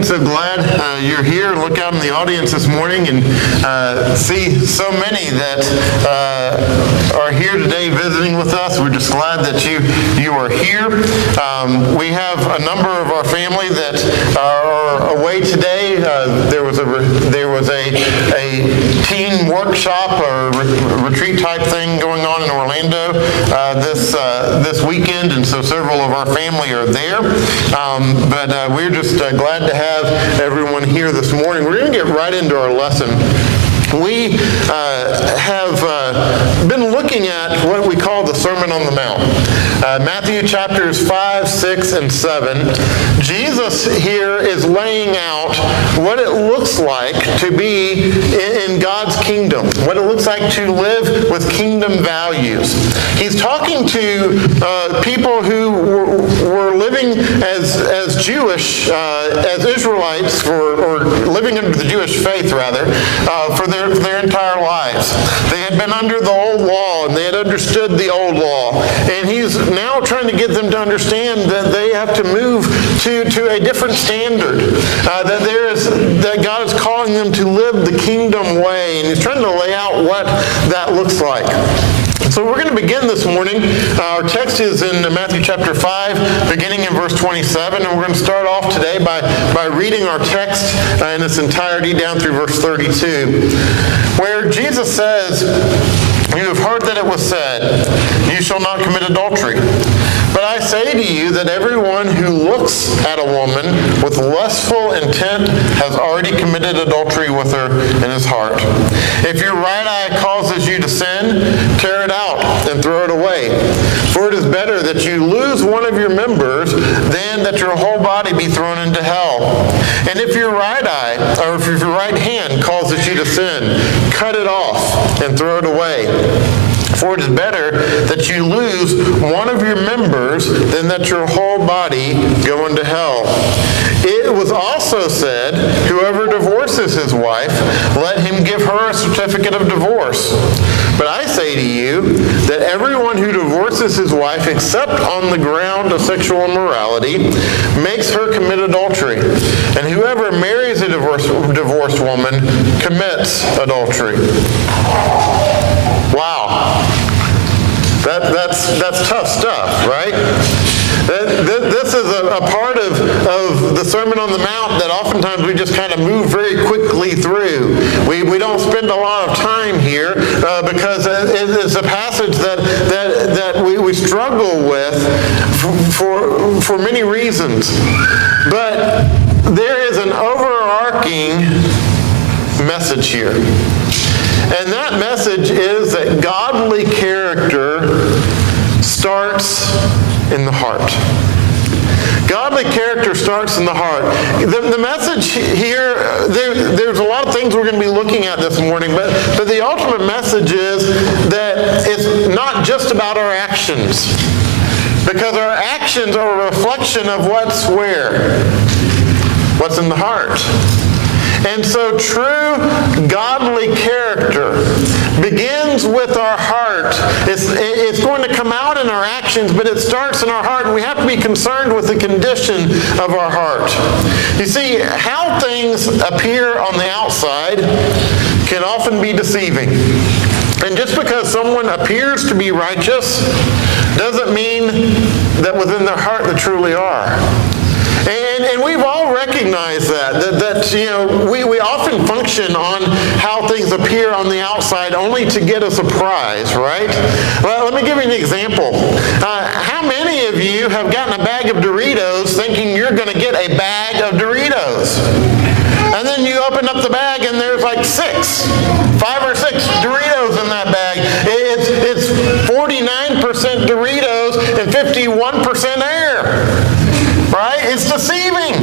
morning. So glad you're here. Look out in the audience this morning and see so many that are here today visiting with us. We're just glad that you are here. We have a number of our family that are away today. There was a teen workshop or retreat type thing going on in Orlando this weekend, and so several of our family are there. But we're just glad to have everyone here this morning. We're going to get right into our lesson. We have been looking at what we call the Sermon on the Mount. Matthew chapters 5, 6, and 7. Jesus here is laying out what it looks like to be in God's kingdom, what it looks like to live with kingdom values. He's talking to people who were living as Jewish, as Israelites, or living under the Jewish faith, rather, for their entire lives. They had been under the old law, and they had understood the old law. And he's now trying to get them to understand that they have to move to a different standard, that God is calling them to live the kingdom way, and he's trying to lay out what that looks like. So we're going to begin this morning. Our text is in Matthew chapter 5, beginning in verse 27, and we're going to start off today by reading our text in its entirety down through verse 32, where Jesus says, "You have heard that it was said, 'You shall not commit adultery.' But I say to you that everyone who looks at a woman with lustful intent has already committed adultery with her in his heart. If your right eye causes you to sin, tear it out and throw it away. For it is better that you lose one of your members than that your whole body be thrown into hell. And if your right eye, or if your right hand causes you to sin, cut it off and throw it away. For it is better that you lose one of your members than that your whole body go into hell. It was also said, 'Whoever divorces his wife, let him give her a certificate of divorce.' But I say to you that everyone who divorces his wife except on the ground of sexual immorality makes her commit adultery. And whoever marries a divorced woman commits adultery." Wow. That's tough stuff, right? This is a part of the Sermon on the Mount that oftentimes we just kind of move very quickly through. We don't spend a lot of time here because it is a passage that we struggle with for many reasons. But there is an overarching message here. And that message is that godly character starts in the heart. Godly character starts in the heart. The message here, there's a lot of things we're going to be looking at this morning, but the ultimate message is that it's not just about our actions. Because our actions are a reflection of what's where? What's in the heart. And so true godly character begins with our heart. It's going to come out in our actions, but it starts in our heart, and we have to be concerned with the condition of our heart. You see, how things appear on the outside can often be deceiving. And just because someone appears to be righteous doesn't mean that within their heart they truly are. And we've all recognized that you know, we often function on how things appear on the outside only to get a surprise, right? Well, let me give you an example. How many of you have gotten a bag of Doritos thinking you're going to get a bag of Doritos? And then you open up the bag and there's like 5 or 6 Doritos in that bag. It's 49% Doritos and 51% air. Right? It's deceiving.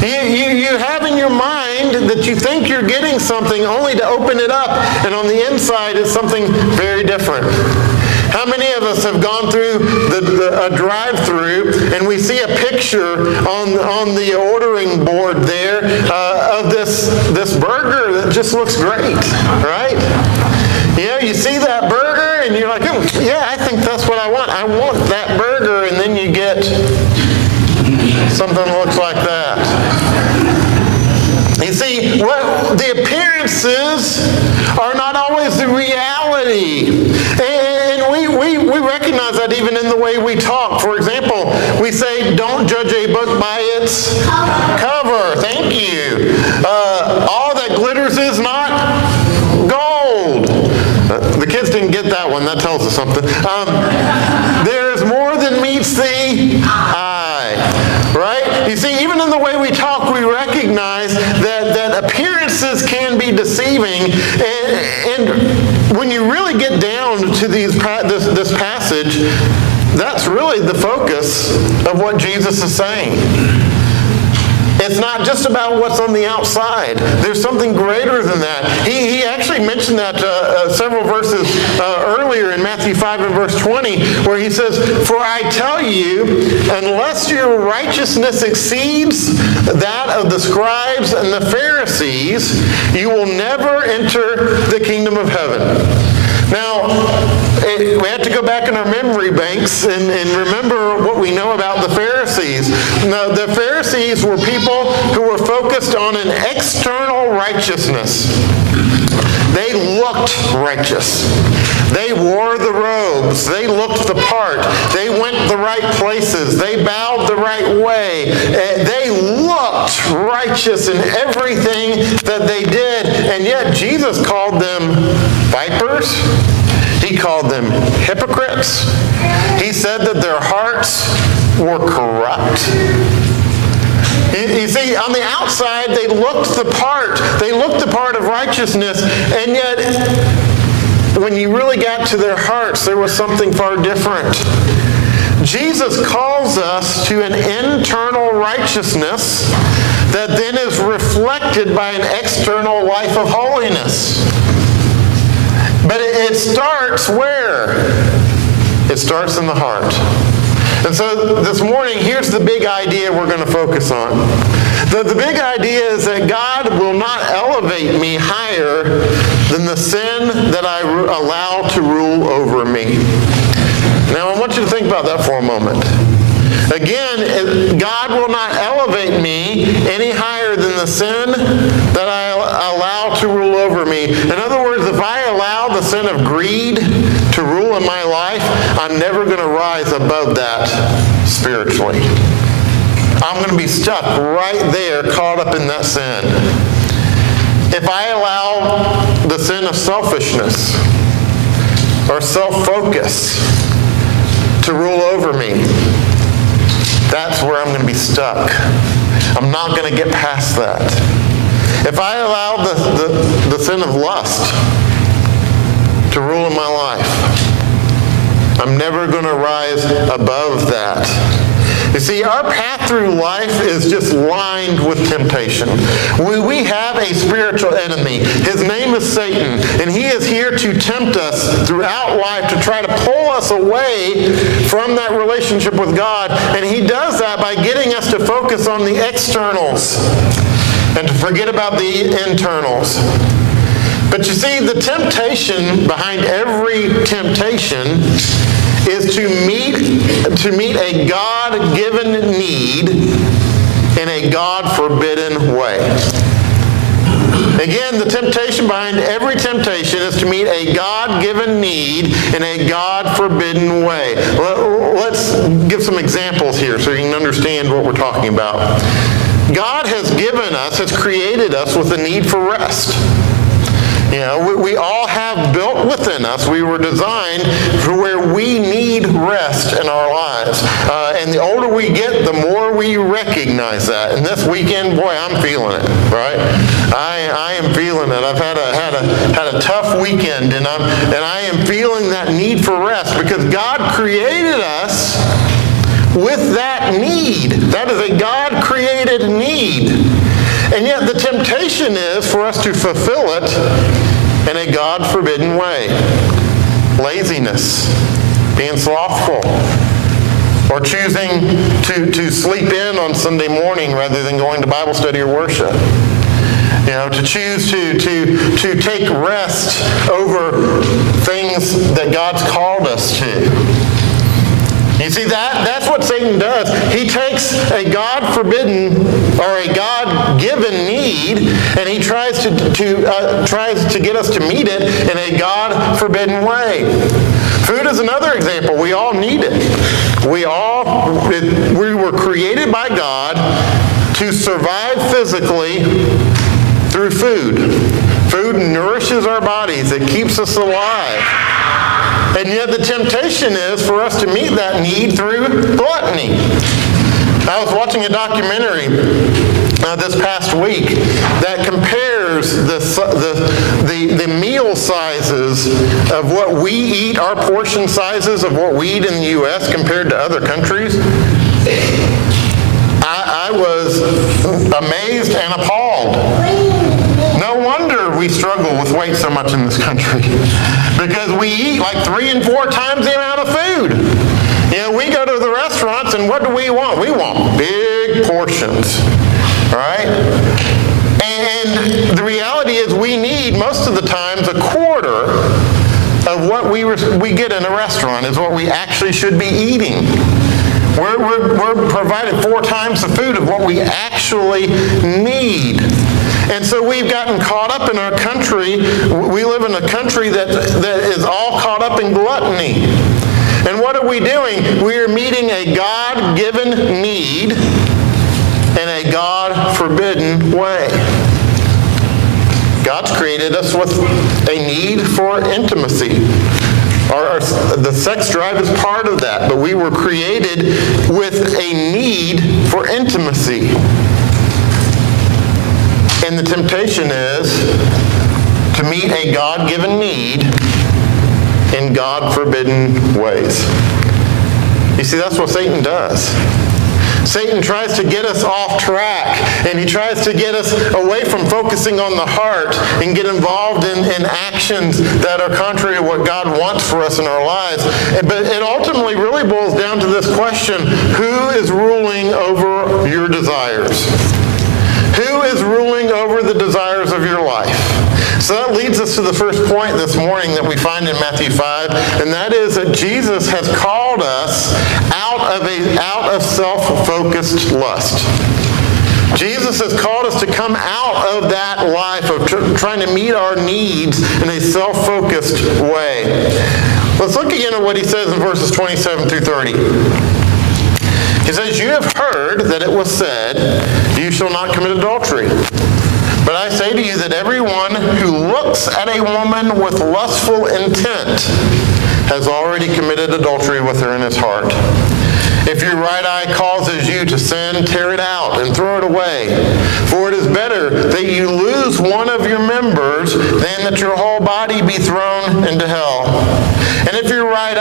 You have in your mind that you think you're getting something only to open it up, and on the inside it's something very different. How many of us have gone through a drive-through and we see a picture on the ordering board there of this burger that just looks great, right? You know, you see that burger and you're like, yeah, I think that's what I want. I want that burger, and then you get something that looks like that. recognize that even in the way we talk. For example, we say, don't judge a book by its cover. Thank you. All that glitters is not gold. The kids didn't get that one. That tells us something. There's more than meets the eye. Right? You see, even in the way we talk, we recognize that appearances can be deceiving. And when you really get down to this passage, that's really the focus of what Jesus is saying. It's not just about what's on the outside. There's something greater than that. He actually mentioned that several verses earlier in Matthew 5 and verse 20, where he says, "For I tell you, unless your righteousness exceeds that of the scribes and the Pharisees, you will never enter the kingdom of heaven." Now, we have to go back in our memory banks and remember what we know about the Pharisees. Now, the Pharisees were people who were focused on an external righteousness. They looked righteous. They wore the robes. They looked the part. They went the right places. They bowed the right way. They looked righteous in everything that they did. And yet Jesus called them vipers. He called them hypocrites. He said that their hearts were corrupt. You see, on the outside, they looked the part. They looked the part of righteousness, and yet, when you really got to their hearts, there was something far different. Jesus calls us to an internal righteousness that then is reflected by an external life of holiness. But it starts where? It starts in the heart. And so this morning, here's the big idea we're going to focus on. The big idea is that God will not elevate me higher than the sin that I allow to rule over me. Now, I want you to think about that for a moment. Again, God will not elevate me any higher than the sin that I allow to rule over me. In other words, if I allow the sin of greed to rule in my life, I'm never going to rise above that spiritually. I'm going to be stuck right there, caught up in that sin. If I allow the sin of selfishness or self-focus to rule over me, that's where I'm going to be stuck. I'm not going to get past that. If I allow the sin of lust to rule in my life, I'm never going to rise above that. You see, our path through life is just lined with temptation. We have a spiritual enemy. His name is Satan, and he is here to tempt us throughout life to try to pull us away from that relationship with God. And he does that by getting us to focus on the externals and to forget about the internals. But you see, the temptation behind every temptation is to meet a God-given need in a God-forbidden way. Again, the temptation behind every temptation is to meet a God-given need in a God-forbidden way. Let's give some examples here so you can understand what we're talking about. God has created us with a need for rest. You know, we all have built within us, we were designed for where we need rest in our lives. And the older we get, the more we recognize that. And this weekend, boy, I'm feeling it, right? I am feeling it. I've had a tough weekend, and I am feeling that need for rest because God created us with that need. That is a God-created need. And yet the temptation is for us to fulfill it in a God-forbidden way. Laziness, being slothful, or choosing to sleep in on Sunday morning rather than going to Bible study or worship. You know, to choose to take rest over things that God's called us to. You see, that's what Satan does. He takes a God-forbidden or a God-given need, and he tries to get us to meet it in a God-forbidden way. Food is another example. We all need it. We were created by God to survive physically through food. Food nourishes our bodies. It keeps us alive. And yet the temptation is for us to meet that need through gluttony. I was watching a documentary this past week that compares the meal sizes of what we eat, our portion sizes of what we eat in the U.S. compared to other countries. I was amazed and appalled. No wonder we struggle with weight so much in this country, because we eat like 3 and 4 times the amount of food. We go to the restaurants, and what do we want? We want big portions, right? And the reality is we need, most of the times, a quarter of what we get in a restaurant is what we actually should be eating. We're provided 4 times the food of what we actually need. And so we've gotten caught up in our country. We live in a country that is all caught up in gluttony. And what are we doing? We are meeting a God-given need in a God-forbidden way. God's created us with a need for intimacy. The sex drive is part of that, but we were created with a need for intimacy. And the temptation is to meet a God-given need in God-forbidden ways. You see, that's what Satan does. Satan tries to get us off track, and he tries to get us away from focusing on the heart and get involved in actions that are contrary to what God wants for us in our lives. But it ultimately really boils down to this question: who is ruling over your desires? Who is ruling over the desires of your life? So that leads us to the first point this morning that we find in Matthew 5, and that is that Jesus has called us out of self-focused lust. Jesus has called us to come out of that life of trying to meet our needs in a self-focused way. Let's look again at what he says in verses 27 through 30. He says, "You have heard that it was said, 'You shall not commit adultery.' But I say to you that everyone who looks at a woman with lustful intent has already committed adultery with her in his heart. If your right eye causes you to sin, tear it out and throw it away. For it is better that you lose one of your members than that your whole body be thrown into hell. And if your right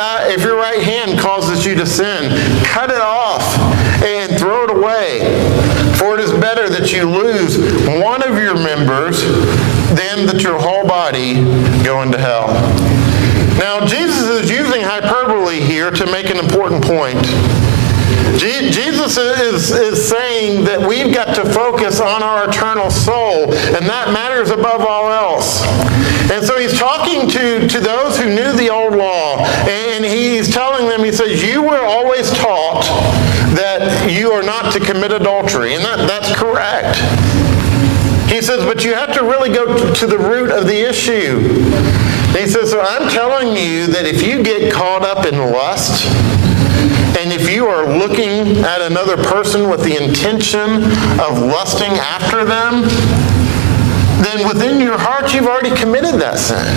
hand causes you to sin, cut it off and throw it away. For it is better that you lose one of your members than that your whole body go into hell." Now, Jesus is using hyperbole here to make an important point. Jesus is saying that we've got to focus on our eternal soul, and that matters above all else. And so he's talking to those who knew the old law, and he's telling them, he says, you were always taught that you are not to commit adultery, and that's correct. He says, but you have to really go to the root of the issue. And he says, so I'm telling you that if you get caught up in lust, and if you are looking at another person with the intention of lusting after them, then within your heart you've already committed that sin.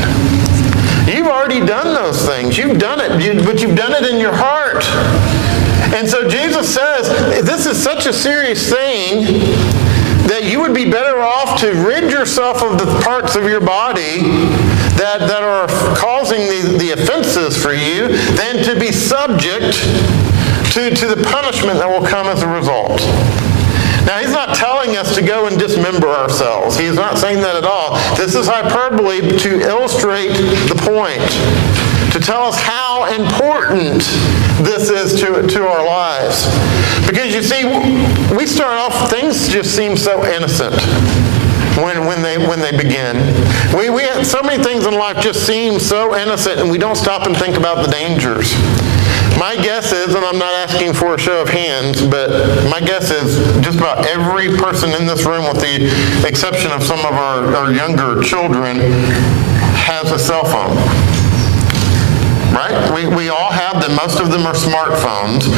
You've already done those things. You've done it, but you've done it in your heart. And so Jesus says, this is such a serious thing that you would be better off to rid yourself of the parts of your body that are causing the offenses for you than to be subject to the punishment that will come as a result. Now, he's not telling us to go and dismember ourselves. He's not saying that at all. This is hyperbole to illustrate the point, to tell us how important this is to our lives. Because you see, we start off, things just seem so innocent when they begin. We have so many things in life just seem so innocent, and we don't stop and think about the dangers. My guess is, and I'm not asking for a show of hands, but my guess is just about every person in this room, with the exception of some of our younger children, has a cell phone. right? We all have them. Most of them are smartphones.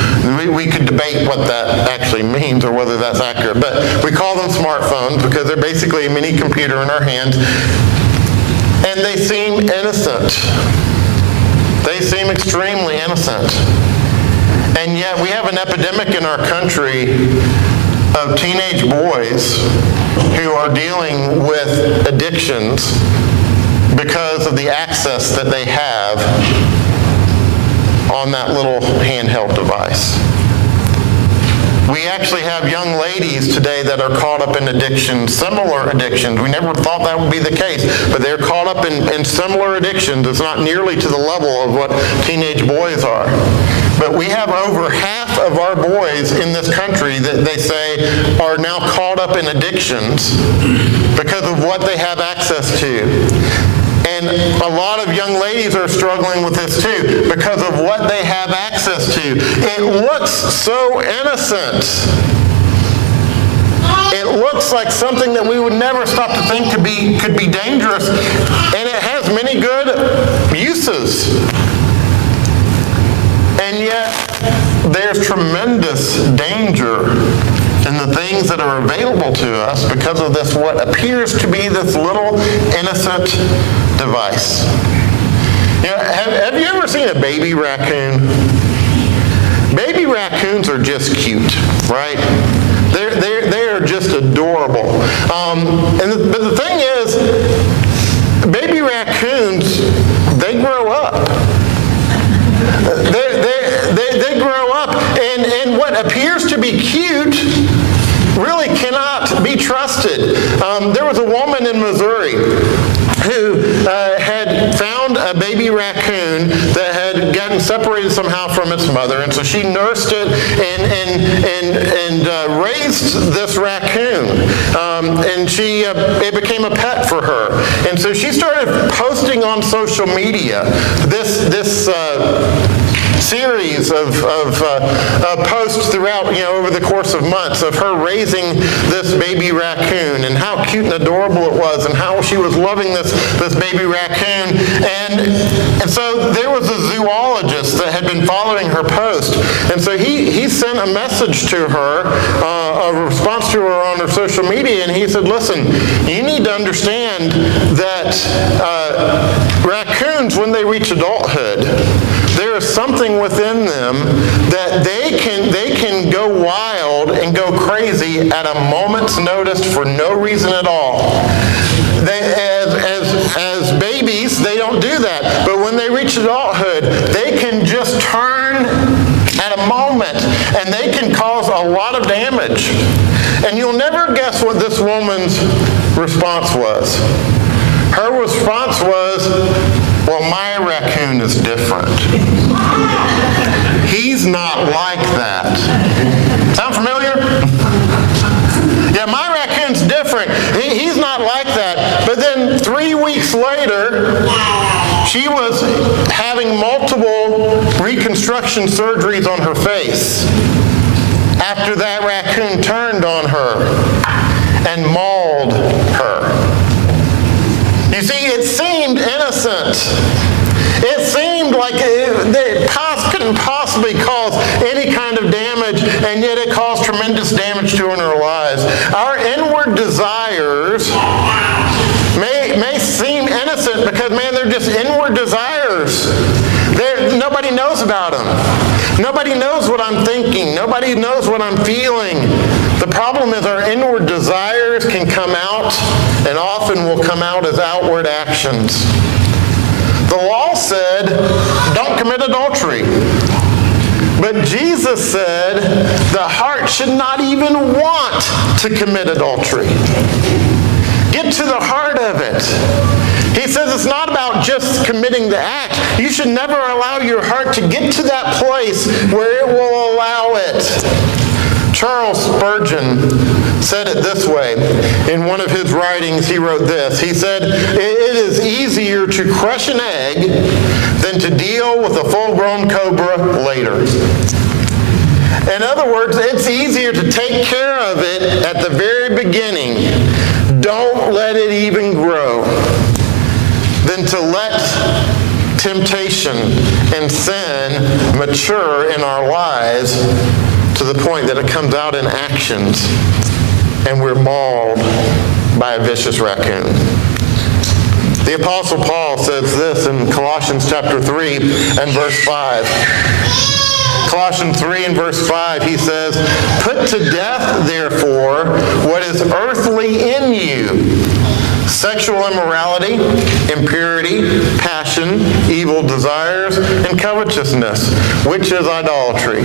We could debate what that actually means or whether that's accurate, but we call them smartphones because they're basically a mini computer in our hands, and they seem innocent. They seem extremely innocent. And yet we have an epidemic in our country of teenage boys who are dealing with addictions because of the access that they have on that little handheld device. We actually have young ladies today that are caught up in addictions, similar addictions. We never thought that would be the case, but they're caught up in similar addictions. It's not nearly to the level of what teenage boys are. But we have over half of our boys in this country that they say are now caught up in addictions because of what they have access to. And a lot of young ladies are struggling with this too because of what they have access to. It looks so innocent. It looks like something that we would never stop to think could be dangerous, and it has many good uses. And yet, there's tremendous danger in the things that are available to us because of this, what appears to be this little innocent device. You know, have you ever seen a baby raccoon? Baby raccoons are just cute, right? They are just adorable. But the thing is, baby raccoons, they grow up. They grow up, and what appears to be cute really cannot be trusted. There was a woman in Missouri who had found a baby raccoon that had gotten separated somehow from its mother, and so she nursed it and raised this raccoon, and it became a pet for her. And so she started posting on social media this series of posts throughout, over the course of months of her raising this baby raccoon and how cute and adorable it was and how she was loving this baby raccoon. And so there was a zoologist that had been following her post. And so he sent a message to her, a response to her on her social media, and he said, listen, you need to understand that raccoons, when they reach adulthood, there is something within them that they can go wild and go crazy at a moment's notice for no reason at all. As babies, they don't do that. But when they reach adulthood, they can just turn at a moment, and they can cause a lot of damage. And you'll never guess what this woman's response was. Her response was, well, my raccoon is different. He's not like that. Sound familiar? Yeah, my raccoon's different. He's not like that. But then 3 weeks later, she was having multiple reconstruction surgeries on her face after that raccoon turned on her and mauled her. You see, it seemed innocent. It seemed like it couldn't possibly cause any kind of damage, and yet it caused tremendous damage to her in her lives. Our inward desires may seem innocent because, man, they're just inward desires. Nobody knows about them. Nobody knows what I'm thinking. Nobody knows what I'm feeling. The problem is our inward desires can come out, and often will come out as outward actions. The law said, don't commit adultery. But Jesus said the heart should not even want to commit adultery. Get to the heart of it. He says it's not about just committing the act. You should never allow your heart to get to that place where it will allow it. Charles Spurgeon said it this way. In one of his writings, he wrote this. He said, it is easier to crush an egg than to deal with a full-grown cobra later. In other words, it's easier to take care of it at the very beginning. Don't let it even grow. Than temptation and sin mature in our lives to the point that it comes out in actions and we're mauled by a vicious raccoon. The Apostle Paul says this in Colossians chapter 3 and verse 5. Colossians 3 and verse 5, he says, "Put to death, therefore, what is earthly in you, sexual immorality, impurity, passion, evil desires, and covetousness, which is idolatry."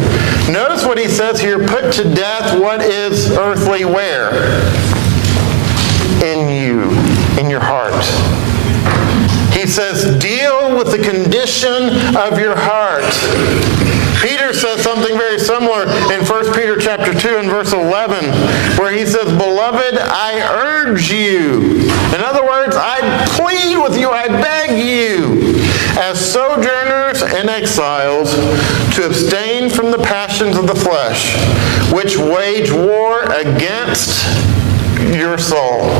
Notice what he says here, put to death what is earthly where? In you, in your heart. He says, deal with the condition of your heart. Peter says something very similar in 1 Peter chapter 2 and verse 11, where he says, "Beloved, I urge you." In other words, I plead with you, I beg you, as sojourners and exiles, to abstain from the passions of the flesh, which wage war against your soul.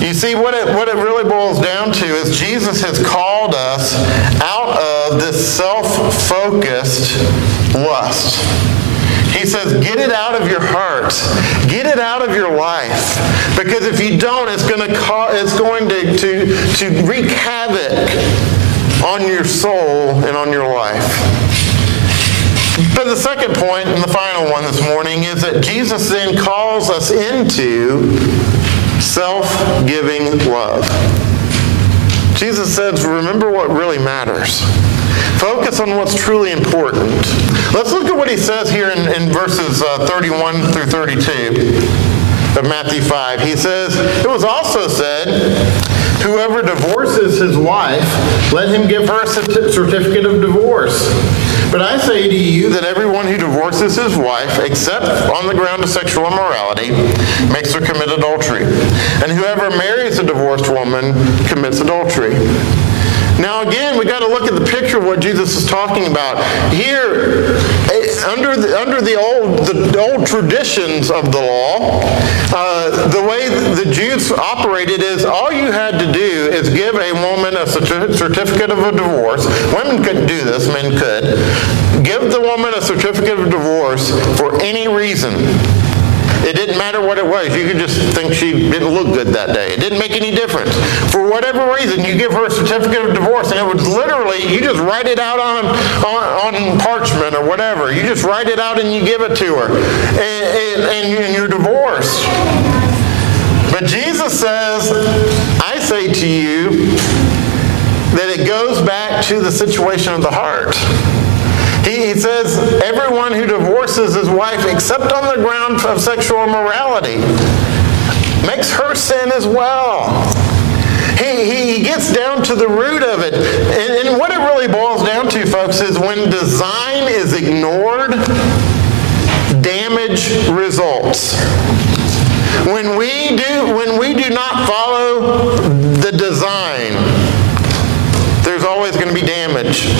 You see, what it really boils down to is Jesus has called us out of this self-focused lust. He says, get it out of your heart. Get it out of your life. Because if you don't, it's going to wreak havoc on your soul and on your life. But the second point, and the final one this morning, is that Jesus then calls us into self-giving love. Jesus says, remember what really matters. Focus on what's truly important. Let's look at what he says here in verses 31 through 32 of Matthew 5. He says, "It was also said, whoever divorces his wife, let him give her a certificate of divorce. But I say to you that everyone who divorces his wife, except on the ground of sexual immorality, makes her commit adultery. And whoever marries a divorced woman commits adultery." Now again, we got to look at the picture of what Jesus is talking about. Here, under the old traditions of the law, the way the Jews operated is all you had to do is give a woman a certificate of a divorce. Women couldn't do this, men could. Give the woman a certificate of divorce for any reason. It didn't matter what it was. You could just think she didn't look good that day. It didn't make any difference. For whatever reason, you give her a certificate of divorce, and it was literally, you just write it out on parchment or whatever. You just write it out and you give it to her. And you're divorced. But Jesus says, I say to you that it goes back to the situation of the heart. He says, everyone who divorces his wife, except on the ground of sexual immorality, makes her sin as well. He gets down to the root of it. And what it really boils down to, folks, is when design is ignored, damage results. When we do not follow the design, there's always going to be damage.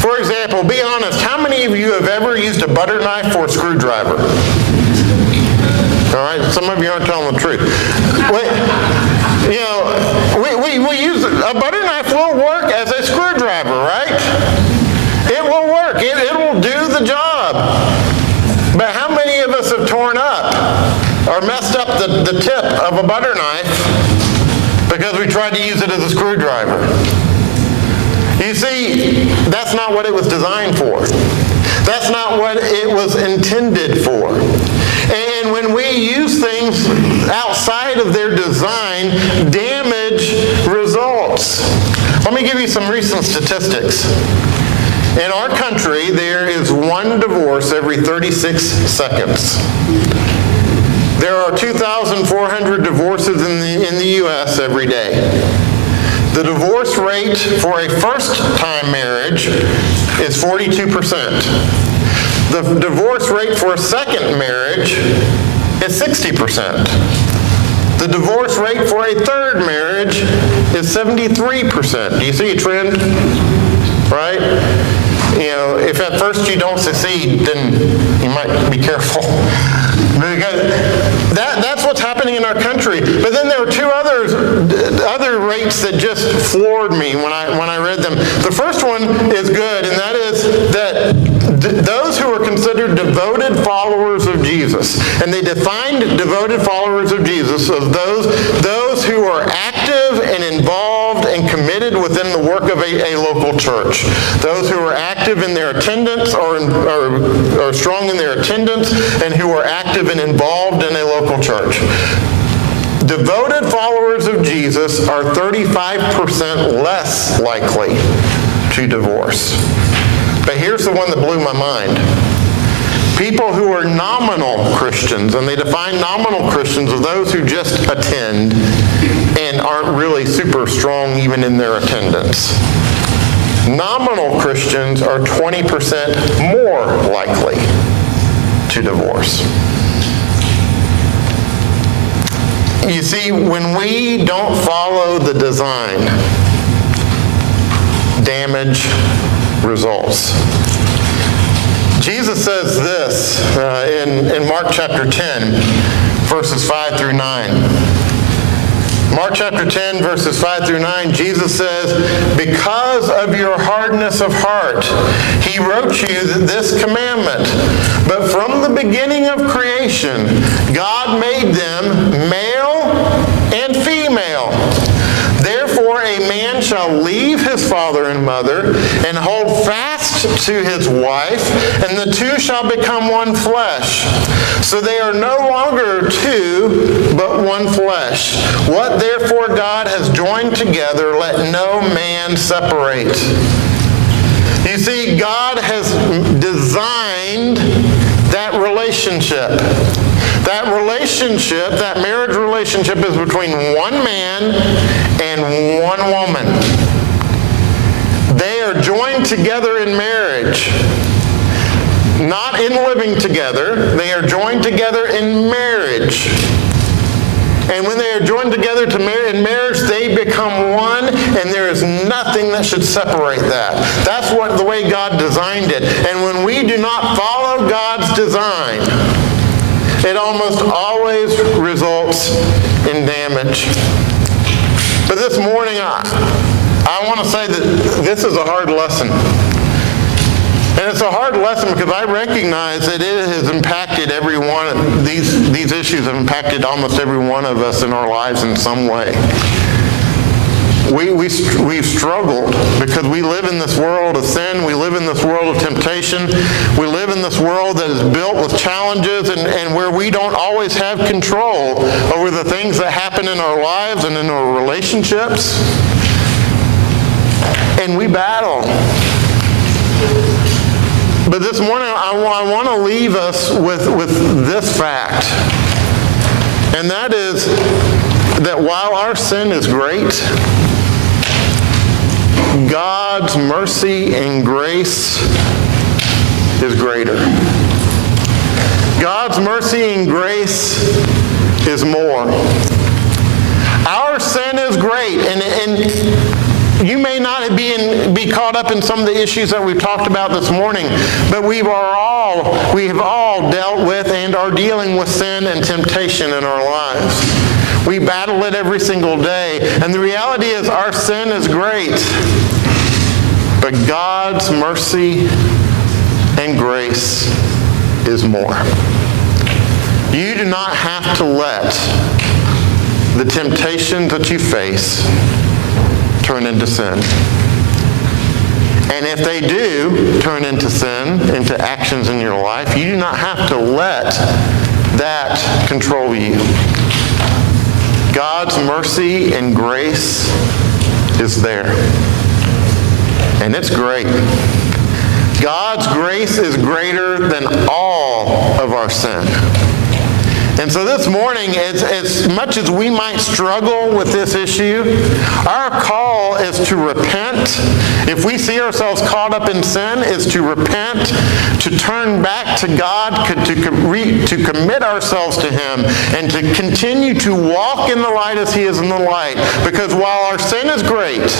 For example, be honest, how many of you have ever used a butter knife for a screwdriver? All right, some of you aren't telling the truth. We use a butter knife will work as a screwdriver, right? It will work. It will do the job. But how many of us have torn up or messed up the tip of a butter knife because we tried to use it as a screwdriver? You see, that's not what it was designed for. That's not what it was intended for. And when we use things outside of their design, damage results. Let me give you some recent statistics. In our country, there is one divorce every 36 seconds. There are 2,400 divorces in the U.S. every day. The divorce rate for a first-time marriage is 42%. The divorce rate for a second marriage is 60%. The divorce rate for a third marriage is 73%. Do you see a trend? Right? If at first you don't succeed, then you might be careful. Because that's what's happening in our country. But then there are two other other rates that just floored me when I read them. The first one is good, and that is that those who are considered devoted followers of Jesus, and they defined devoted followers of Jesus as those who are active and involved and committed within the work of a local church. Those who are active in their attendance or strong in their attendance, and who are active and involved in a local church. Devoted followers of Jesus are 35% less likely to divorce. But here's the one that blew my mind. People who are nominal Christians, and they define nominal Christians as those who just attend and aren't really super strong even in their attendance. Nominal Christians are 20% more likely to divorce. You see, when we don't follow the design, damage results. Jesus says this in Mark chapter 10, verses 5 through 9. Mark chapter 10, verses 5 through 9, Jesus says, "Because of your hardness of heart, he wrote you this commandment. But from the beginning of creation, God made them male and female. Therefore, a man shall leave his father and mother and hold fast to his wife, and the two shall become one flesh. So they are no longer two, but one flesh. What therefore God has joined together, let no man separate." You see, God has designed that relationship. That marriage relationship is between one man and one woman. They are joined together in marriage. Not in living together. They are joined together in marriage. And when they are joined together in marriage, they become one, and there is nothing that should separate that. That's the way God designed it. And when we do not follow God's design, it almost always results in damage. But this morning, I want to say that this is a hard lesson. And it's a hard lesson because I recognize that it has impacted every one. These issues have impacted almost every one of us in our lives in some way. We've struggled because we live in this world of sin. We live in this world of temptation. We live in this world that is built with challenges and where we don't always have control over the things that happen in our lives and in our relationships. And we battle. But this morning, I want to leave us with this fact. And that is that while our sin is great, God's mercy and grace is greater. God's mercy and grace is more. Our sin is great, and you may not be caught up in some of the issues that we've talked about this morning, but we have all dealt with and are dealing with sin and temptation in our lives. We battle it every single day, and the reality is our sin is great, but God's mercy and grace is more. You do not have to let the temptations that you face turn into sin. And if they do turn into sin, into actions in your life, you do not have to let that control you. God's mercy and grace is there. And it's great. God's grace is greater than all of our sin. And so this morning, as much as we might struggle with this issue, our call is to repent. If we see ourselves caught up in sin, is to repent, to turn back to God, to commit ourselves to Him, and to continue to walk in the light as He is in the light. Because while our sin is great,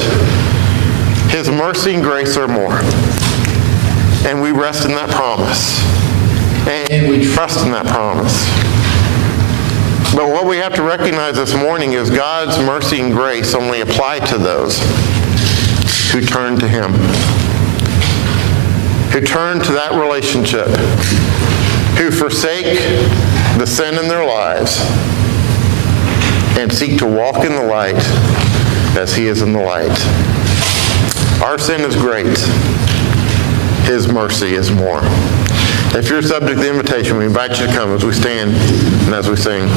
His mercy and grace are more. And we rest in that promise. And we trust in that promise. But what we have to recognize this morning is God's mercy and grace only apply to those who turn to Him, who turn to that relationship, who forsake the sin in their lives and seek to walk in the light as He is in the light. Our sin is great. His mercy is more. If you're subject to the invitation, we invite you to come as we stand and as we sing.